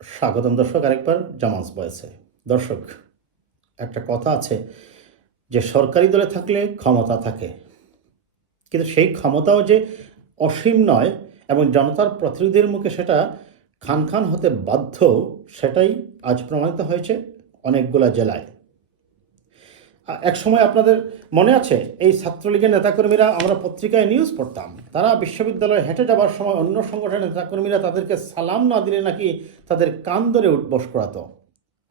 স্বাগতম দর্শক আরেকবার জামাজ বয়েসে। দর্শক, একটা কথা আছে যে সরকারি দলে থাকলে ক্ষমতা থাকে, কিন্তু সেই ক্ষমতাও যে অসীম নয় এবং জনতার প্রতিনিধির মুখে সেটা খান খান হতে বাধ্য, সেটাই আজ প্রমাণিত হয়েছে অনেকগুলা জেলায়। এক সময় আপনাদের মনে আছে, এই ছাত্রলীগের নেতাকর্মীরা, আমরা পত্রিকায় নিউজ পড়তাম, তারা বিশ্ববিদ্যালয়ে হেঁটে যাবার সময় অন্য সংগঠনের নেতাকর্মীরা তাদেরকে সালাম না দিলে নাকি তাদের কান ধরে উঠবস করাতো।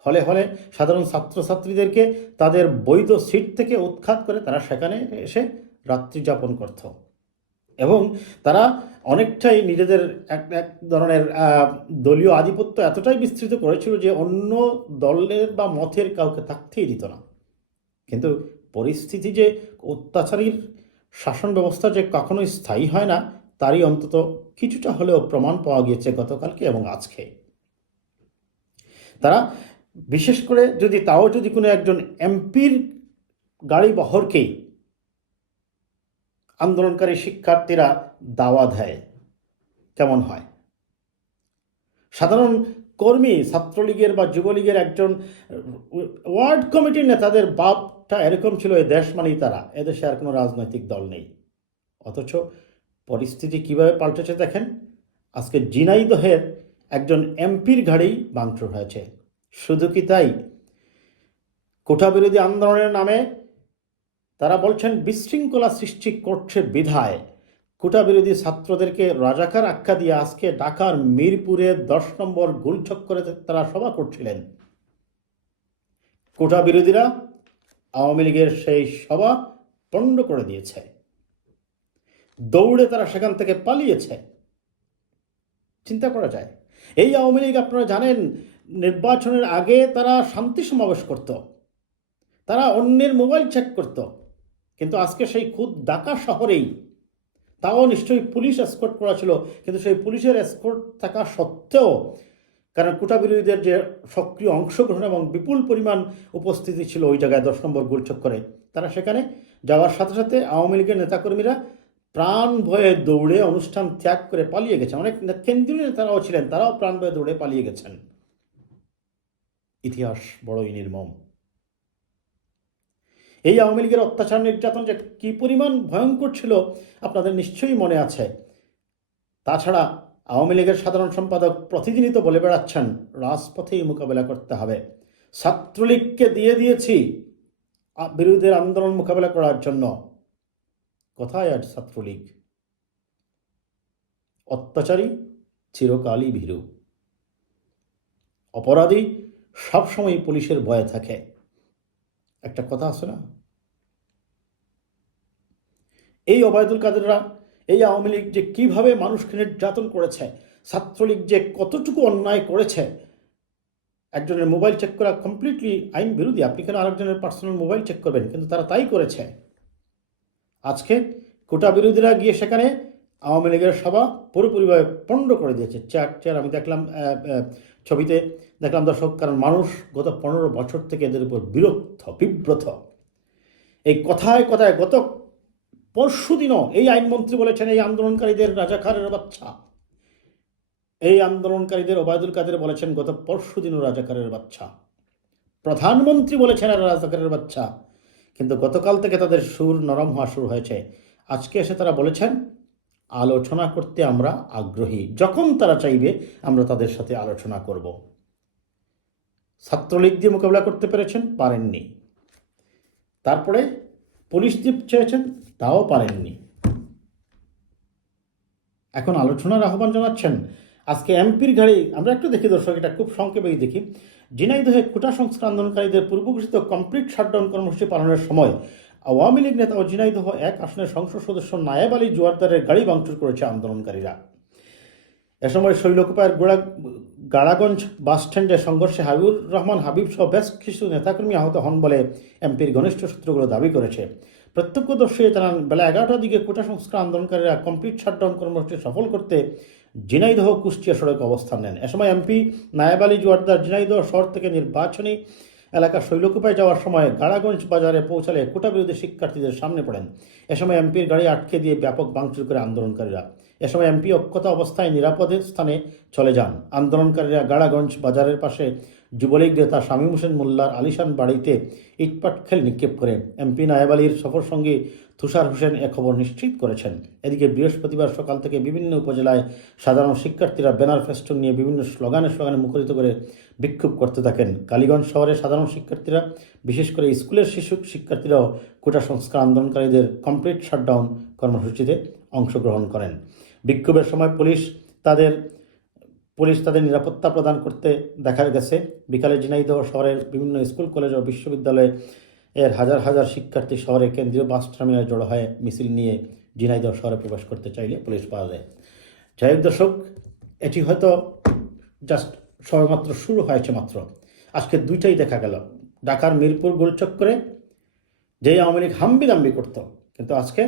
হলে হলে সাধারণ ছাত্রছাত্রীদেরকে তাদের বৈধ সিট থেকে উৎখাত করে তারা সেখানে এসে রাত্রি যাপন করত এবং তারা অনেকটাই নিজেদের এক এক ধরনের দলীয় আধিপত্য এতটাই বিস্তৃত করেছিল যে অন্য দলের বা মতের কাউকে থাকতেই দিত না। কিন্তু পরিস্থিতি যে অত্যাচারীর শাসন ব্যবস্থা যে কখনোই স্থায়ী হয় না, তারই অন্তত কিছুটা হলেও প্রমাণ পাওয়া গিয়েছে গতকালকে এবং আজকে। তারা বিশেষ করে যদি কোনো একজন এমপির গাড়ি বহরকেই আন্দোলনকারী শিক্ষার্থীরা দাওয়া দেয়, কেমন হয়? সাধারণ কর্মী, ছাত্রলীগের বা যুবলীগের একজন ওয়ার্ড কমিটির নেতাদের বাপটা এরকম ছিল, এ দেশ মানেই তারা, এদেশে আর কোনো রাজনৈতিক দল নেই। অথচ পরিস্থিতি কিভাবে পাল্টেছে দেখেন। আজকে ঝিনাইদহের একজন এমপির গাড়ি ভাঙচুর হয়েছে। শুধু কি তাই, কোটা বিরোধী আন্দোলনের নামে তারা বলছেন বিশৃঙ্খলা সৃষ্টি করছে বিধায় কোটা বিরোধী ছাত্রদেরকে রাজাকার আখ্যা দিয়ে আজকে ঢাকার মিরপুরে 10 নম্বর গোলচক্করে তারা সভা করছিলেন। কোটা বিরোধীরা আওয়ামী লীগের সেই সভা পণ্ড করে দিয়েছে, দৌড়ে তারা সেখান থেকে পালিয়েছে। চিন্তা করা যায়, এই আওয়ামী লীগ আপনারা জানেন নির্বাচনের আগে তারা শান্তি সমাবেশ করত, তারা অন্যের মোবাইল চেক করত, কিন্তু আজকে সেই খুদ ঢাকা শহরেই, তাও নিশ্চয়ই পুলিশ এসকর্ট করা ছিল, কিন্তু সেই পুলিশের এসকর্ট থাকা সত্ত্বেও, কারণ কোটা বিরোধীদের যে সক্রিয় অংশগ্রহণ এবং বিপুল পরিমাণ উপস্থিতি ছিল ওই জায়গায় 10 নম্বর গোলচক্করে, তারা সেখানে যাওয়ার সাথে সাথে আওয়ামী লীগের নেতাকর্মীরা প্রাণ ভয়ে দৌড়ে অনুষ্ঠান ত্যাগ করে পালিয়ে গেছেন। অনেক কেন্দ্রীয় নেতারাও ছিলেন, তারাও প্রাণ ভয়ে দৌড়ে পালিয়ে গেছেন। ইতিহাস বড়ই নির্মম। এই আওয়ামী লীগের অত্যাচার নির্যাতন যে কী পরিমাণ ভয়ঙ্কর ছিল আপনাদের নিশ্চয়ই মনে আছে। তাছাড়া আওয়ামী লীগের সাধারণ সম্পাদক প্রতিদিনই তো বলে বেড়াচ্ছেন রাজপথেই মোকাবেলা করতে হবে, ছাত্রলীগকে দিয়ে দিয়েছি বিরোধীদের আন্দোলন মোকাবেলা করার জন্য। কোথায় আজ ছাত্রলীগ? অত্যাচারী চিরকালই ভীরু, অপরাধী সবসময় পুলিশের ভয়ে থাকে। একটা কথা আছে না, এই ওবায়দুল কাদেররা, এই আওয়ামী লীগ যে কীভাবে মানুষকে নির্যাতন করেছে, ছাত্রলীগ যে কতটুকু অন্যায় করেছে। একজনের মোবাইল চেক করা কমপ্লিটলি আইন বিরোধী, আপনি কেন আরেকজনের পার্সোনাল মোবাইল চেক করবেন? কিন্তু তারা তাই করেছে। আজকে কোটা বিরোধীরা গিয়ে সেখানে আওয়ামী লীগের সভা পুরোপুরিভাবে পণ্ড করে দিয়েছে। চেয়ার আমি দেখলাম, ছবিতে দেখলাম দর্শক, কারণ মানুষ গত 15 বছর থেকে এদের উপর বিব্রত। এই কথায় কথায় গত পরশুদিনও এই আইনমন্ত্রী বলেছেন এই আন্দোলনকারীদের রাজাকারের বাচ্চা। এই আন্দোলনকারীদের ওবায়দুল কাদের বলেছেন গত পরশুদিনও রাজাকারের বাচ্চা। প্রধানমন্ত্রী বলেছেন আর রাজাকারের বাচ্চা। কিন্তু গতকাল থেকে তাদের সুর নরম হওয়া শুরু হয়েছে। আজকে এসে তারা বলেছেন আলোচনা করতে আমরা আগ্রহী, যখন তারা চাইবে আমরা তাদের সাথে আলোচনা করব। ছাত্রলীগ দিয়ে মোকাবিলা করতে পেরেছেন, পারেননি। তারপরে পুলিশ দিয়ে চেয়েছেন, তাও পারেননি। এখন আলোচনার আহ্বান জানাচ্ছেন। আজকে এমপির গাড়ি আমরা একটু দেখি দর্শক, এটা খুব সংক্ষেপেই দেখি। ঝিনাইদহে কোটা সংস্কার আন্দোলনকারীদের পূর্বঘোষিত কমপ্লিট শাটডাউন কর্মসূচি পালনের সময় আওয়ামী লীগ নেতা ও ঝিনাইদহ 1 আসনের সংসদ সদস্য নায়েব আলী জোয়ারদারের গাড়ি ভাঙচুর করেছে আন্দোলনকারীরা। এ সময় শৈলকুপার গাড়াগঞ্জ বাস স্ট্যান্ডে সংঘর্ষে হাবিবুর রহমান হাবিব সহ বেশ কিছু নেতাকর্মী আহত হন বলে এমপির ঘনিষ্ঠ সূত্রগুলো দাবি করেছে। প্রত্যক্ষদর্শী জানান, বেলা 11টার দিকে কোটা সংস্কার আন্দোলনকারীরা কমপ্লিট শাটডাউন কর্মসূচি সফল করতে ঝিনাইদহ কুষ্টিয়া সড়কে অবস্থান নেন। এ সময় এমপি নায়েব আলী জোয়ারদার ঝিনাইদহ শহর থেকে নির্বাচনী এলাকা শৈলকুপায় যাওয়ার সময় গাড়াগঞ্জ বাজারে পৌঁছালে কোটা বিরোধী শিক্ষার্থীদের সামনে পড়েন। এ সময় এমপির গাড়ি আটকে দিয়ে ব্যাপক ভাঙচুর করে আন্দোলনকারীরা। এ সময় এমপি অক্ষত অবস্থায় নিরাপদে স্থানে চলে যান। আন্দোলনকারীরা গাড়াগঞ্জ বাজারের পাশে যুবলীগ নেতা শামীম হোসেন মোল্লার আলিশান বাড়িতে ইটপাটকেল নিক্ষেপ করে এমপি নায়েব আলীর সফরসঙ্গী তুষার হোসেন এ খবর নিশ্চিত করেছেন। এদিকে বৃহস্পতিবার সকাল থেকে বিভিন্ন উপজেলায় সাধারণ শিক্ষার্থীরা ব্যানার ফেস্টুন নিয়ে বিভিন্ন স্লোগানে মুখরিত করে বিক্ষোভ করতে থাকেন। কালীগঞ্জ শহরে সাধারণ শিক্ষার্থীরা, বিশেষ করে স্কুলের শিক্ষার্থীরাও কোটা সংস্কার আন্দোলনকারীদের কমপ্লিট শাটডাউন কর্মসূচিতে অংশগ্রহণ করেন। বিক্ষোভের সময় পুলিশ তাদের নিরাপত্তা প্রদান করতে দেখা গেছে। বিকালে ঝিনাইদহ শহরের বিভিন্ন স্কুল, কলেজ ও বিশ্ববিদ্যালয়ে এর হাজার হাজার শিক্ষার্থী শহরে কেন্দ্রীয় বাস টার্মিনালে জড়ো হয়ে মিছিল নিয়ে ঝিনাইদহ শহরে প্রবেশ করতে চাইলে পুলিশ পাওয়া যায়। যাই হোক দর্শক, এটি হয়তো জাস্ট সবেমাত্র শুরু হয়েছে মাত্র। আজকে দুইটাই দেখা গেল। ঢাকার মিরপুর গোলচক্করে যেই আওয়ামী লীগ হাম্বিদাম্বি করত, কিন্তু আজকে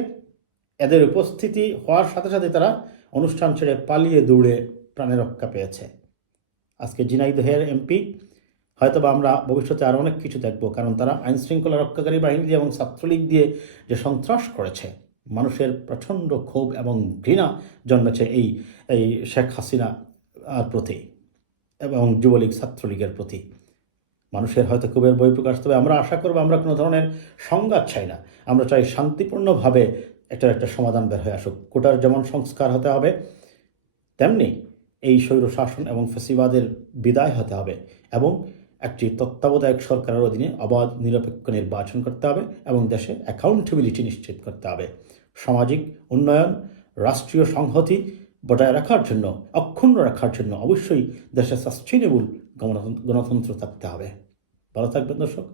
এদের উপস্থিতি হওয়ার সাথে সাথে তারা অনুষ্ঠান ছেড়ে পালিয়ে দৌড়ে প্রাণে রক্ষা পেয়েছে। আজকে ঝিনাইদহের এমপি হয়তো বা আমরা ভবিষ্যতে আরও অনেক কিছু দেখব, কারণ তারা আইনশৃঙ্খলা রক্ষাকারী বাহিনী দিয়ে এবং ছাত্রলীগ দিয়ে যে সন্ত্রাস করেছে, মানুষের প্রচণ্ড ক্ষোভ এবং ঘৃণা জন্মেছে এই শেখ হাসিনা প্রতি এবং যুবলীগ ছাত্রলীগের প্রতি। মানুষের হয়তো ক্ষোভের বহিঃপ্রকাশ। তবে আমরা আশা করব আমরা কোনো ধরনের সংঘাত চাই না। আমরা চাই শান্তিপূর্ণভাবে একটা সমাধান বের হয়ে আসুক। কোটার যেমন সংস্কার হতে হবে, তেমনি এই স্বৈর শাসন এবং ফ্যাসিবাদের বিদায় হতে হবে এবং একটি তত্ত্বাবধায়ক সরকারের অধীনে অবাধ নিরপেক্ষ নির্বাচন করতে হবে এবং দেশে অ্যাকাউন্টেবিলিটি নিশ্চিত করতে হবে। সামাজিক উন্নয়ন, রাষ্ট্রীয় সংহতি বজায় রাখার জন্য, অক্ষুণ্ণ রাখার জন্য অবশ্যই দেশে সাস্টেইনেবল গণতন্ত্র থাকতে হবে। ভালো থাকবেন দর্শক।